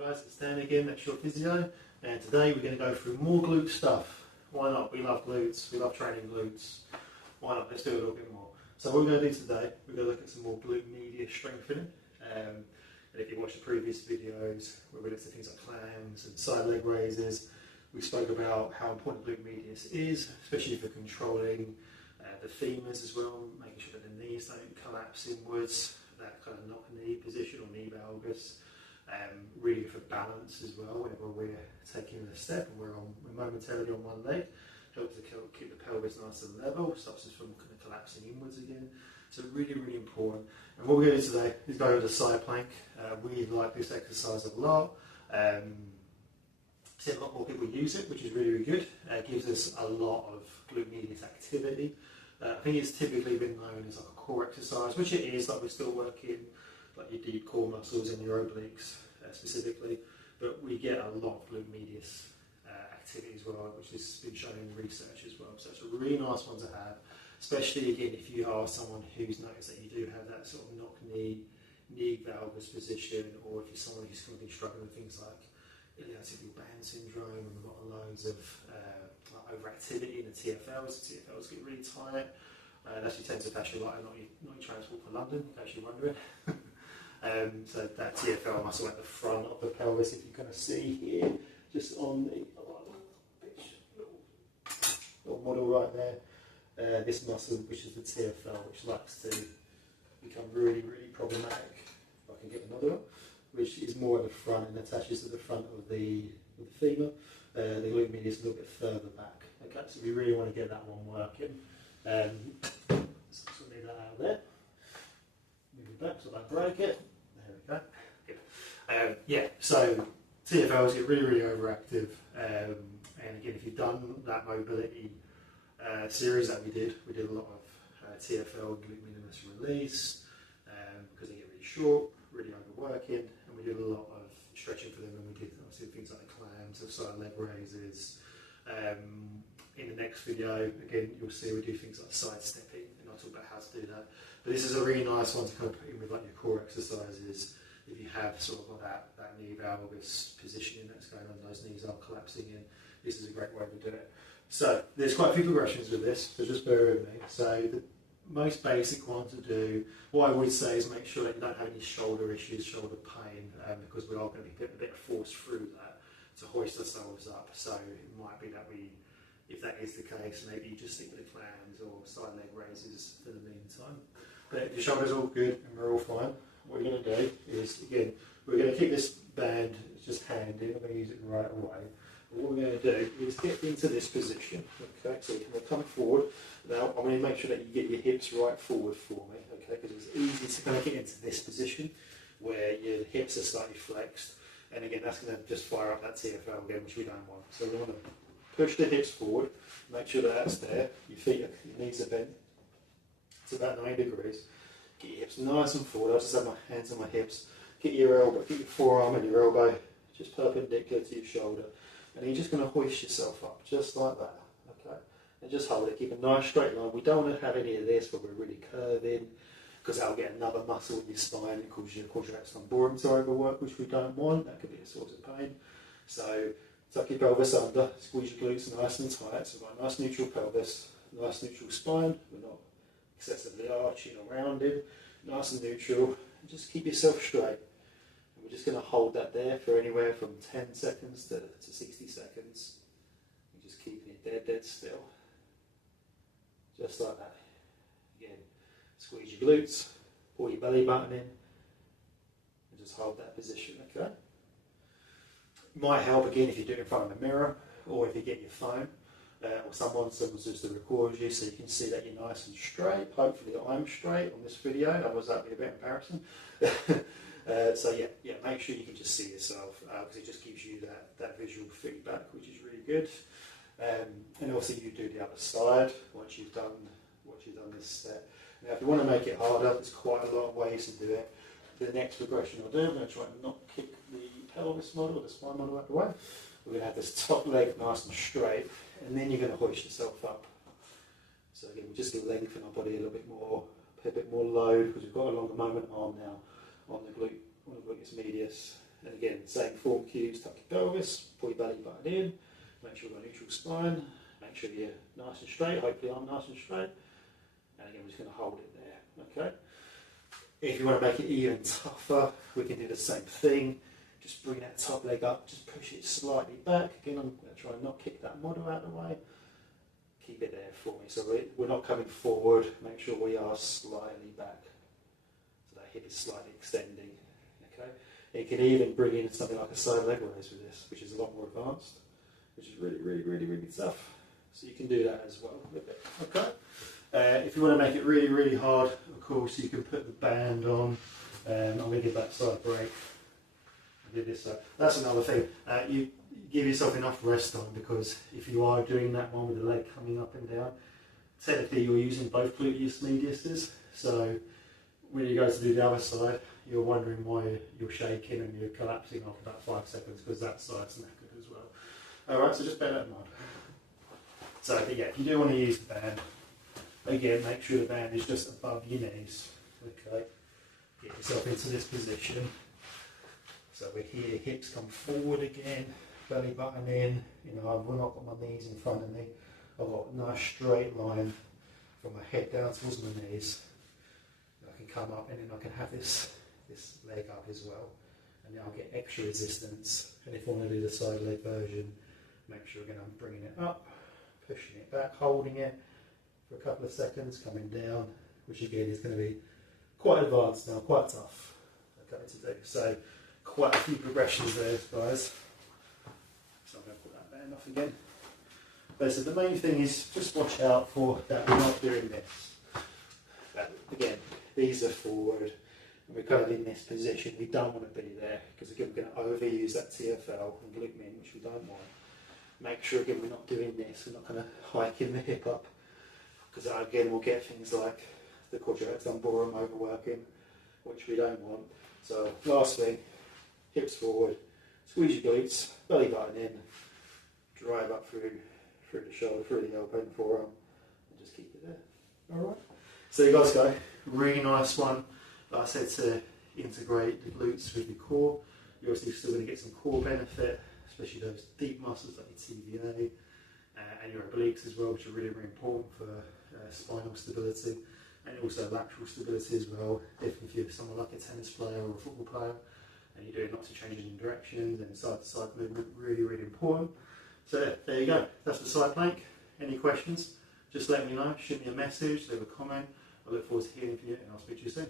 Hi guys, it's Dan again, that's your physio, and today we're going to go through more glute stuff. Why not? We love glutes, we love training glutes. Why not? Let's do a little bit more. So what we're going to do today, we're going to look at some more glute medius strengthening. And if you watch the previous videos where we looked at things like clams and side leg raises, we spoke about how important glute medius is, especially for controlling the femurs as well, making sure that the knees don't collapse inwards, that kind of knock knee position or knee valgus. Really for balance as well whenever we're taking a step and we're momentarily on one leg. Helps to keep the pelvis nice and level, stops us from kind of collapsing inwards again. So really, really important. And what we're going to do today is go over the side plank. We like this exercise a lot. See a lot more people use it, which is really, really good. It gives us a lot of glute medius activity. I think it's typically been known as like a core exercise, which it is, like we're still working like your deep core muscles and your obliques specifically, but we get a lot of glute medius activity as well, which has been shown in research as well. So it's a really nice one to have, especially again if you are someone who's noticed that you do have that sort of knock knee valgus position, or if you're someone who's going to be struggling with things like iliotibial band syndrome, and we've got loads of overactivity in the TFLs. The TFLs get really tight. That's your tensor fasciae lata, not your transport for London, in case you're wondering. So that TFL muscle at the front of the pelvis, if you kind of see here, just on the little model right there, this muscle, which is the TFL, which likes to become really, really problematic. If I can get another one, which is more at the front and attaches to the front of the femur. The glute medius is a little bit further back. Okay, so we really want to get that one working. So leave that out there. Move it back so I don't break it. There we go. Good. Yeah, so TFLs get really, really overactive. And again, if you've done that mobility series that we did a lot of TFL and glute medius release because they get really short, really overworking, and we did a lot of stretching for them, and we did obviously things like clams, side leg raises. In the next video, again, you'll see we do things like side stepping, and I'll talk about how to do that. But this is a really nice one to kind of put in with like your core exercises. If you have sort of like that knee valgus positioning that's going on, those knees are collapsing in, this is a great way to do it. So there's quite a few progressions with this, so just bear with me. So the most basic one to do, what I would say is make sure that you don't have any shoulder issues, shoulder pain, because we are going to be putting a bit of force through that to hoist ourselves up. So it might be that we, if that is the case, maybe you just stick with the clams or side leg raises for the meantime. But if your shoulder's all good and we're all fine, what we're going to do is, again, we're going to keep this band just handy. I'm going to use it right away. And what we're going to do is get into this position. Okay, so you're going to come forward. Now, I'm going to make sure that you get your hips right forward for me, okay, because it's easy to kind of get into this position where your hips are slightly flexed. And again, that's going to just fire up that TFL again, which we don't want. So we want to push the hips forward, make sure that that's there. Your feet, your knees are bent. It's about 90 degrees. Get your hips nice and forward. I'll just have my hands on my hips. Get your elbow, get your forearm and your elbow just perpendicular to your shoulder. And you're just going to hoist yourself up, just like that. Okay? And just hold it. Keep a nice straight line. We don't want to have any of this where we're really curving, because that'll get another muscle in your spine and cause your quadratus lumborum to overwork, which we don't want. That could be a source of pain. So tuck your pelvis under, squeeze your glutes nice and tight. So we've got a nice neutral pelvis, nice neutral spine. We're not excessively arching or rounded. Nice and neutral. And just keep yourself straight. And we're just going to hold that there for anywhere from 10 seconds to 60 seconds. And just keeping it dead still. Just like that. Again, squeeze your glutes, pull your belly button in, and just hold that position, okay? Might help again if you do it in front of the mirror, or if you get your phone, or someone's just to record you so you can see that you're nice and straight. Hopefully I'm straight on this video, otherwise that'd be a bit embarrassing. So yeah, make sure you can just see yourself, because it just gives you that visual feedback, which is really good. And also you do the other side once you've done this set. Now if you want to make it harder, there's quite a lot of ways to do it. The next progression I'll do, I'm going to try and not kick the pelvis model, the spine model out of the way. We're going to have this top leg nice and straight, and then you're going to hoist yourself up. So again, we just going to lengthen our body a little bit more, put a bit more load, because we've got a longer moment arm now on the gluteus medius. And again, same form cues, tuck your pelvis, pull your belly button in, make sure you've got a neutral spine, make sure you're nice and straight, hopefully I'm nice and straight. And again, we're just going to hold it there, okay? If you want to make it even tougher, we can do the same thing. Just bring that top leg up, just push it slightly back. Again, I'm going to try and not kick that model out of the way. Keep it there for me. So we're not coming forward, make sure we are slightly back. So that hip is slightly extending, okay? You can even bring in something like a side leg raise with this, which is a lot more advanced, which is really, really, really, really tough. So you can do that as well with it, okay? If you want to make it really, really hard, of course, you can put the band on. I'm going to give that side break. I did this side. That's another thing. You give yourself enough rest time, because if you are doing that one with the leg coming up and down, technically you're using both gluteus mediuses. So when you go to do the other side, you're wondering why you're shaking and you're collapsing after about 5 seconds, because that side's knackered as well. Alright, so just bear that in mind. So yeah, if you do want to use the band, again, make sure the band is just above your knees. Okay, get yourself into this position. So we're here, hips come forward again, belly button in. You know, I've not got my knees in front of me. I've got a nice straight line from my head down towards my knees. I can come up and then I can have this leg up as well. And then I'll get extra resistance. And if I want to do the side leg version, make sure again I'm bringing it up, pushing it back, holding it for a couple of seconds, coming down, which again is going to be quite advanced now, quite tough, okay, to do. So quite a few progressions there, guys. So I'm going to put that band off again. But so the main thing is just watch out for that we're not doing this. Again, these are forward, and we're kind of in this position. We don't want to be there, because again we're going to overuse that TFL and glute min, which we don't want. Make sure again we're not doing this, we're not kind of hiking the hip up, because again we'll get things like the quadratus lumborum overworking, which we don't want. So last thing, hips forward, squeeze your glutes, belly button in, drive up through the shoulder, through the elbow and forearm, and just keep it there. Alright, so there you guys go, really nice one. Like I said, to integrate the glutes with the core. You're obviously still going to get some core benefit, especially those deep muscles like your TVA and your obliques as well, which are really, really important for spinal stability, and also lateral stability as well. If you're someone like a tennis player or a football player and you're doing lots of changes in directions and side to side movement, really, really important. So there you go, that's the side plank. Any questions, just let me know, shoot me a message, leave a comment. I look forward to hearing from you, and I'll speak to you soon.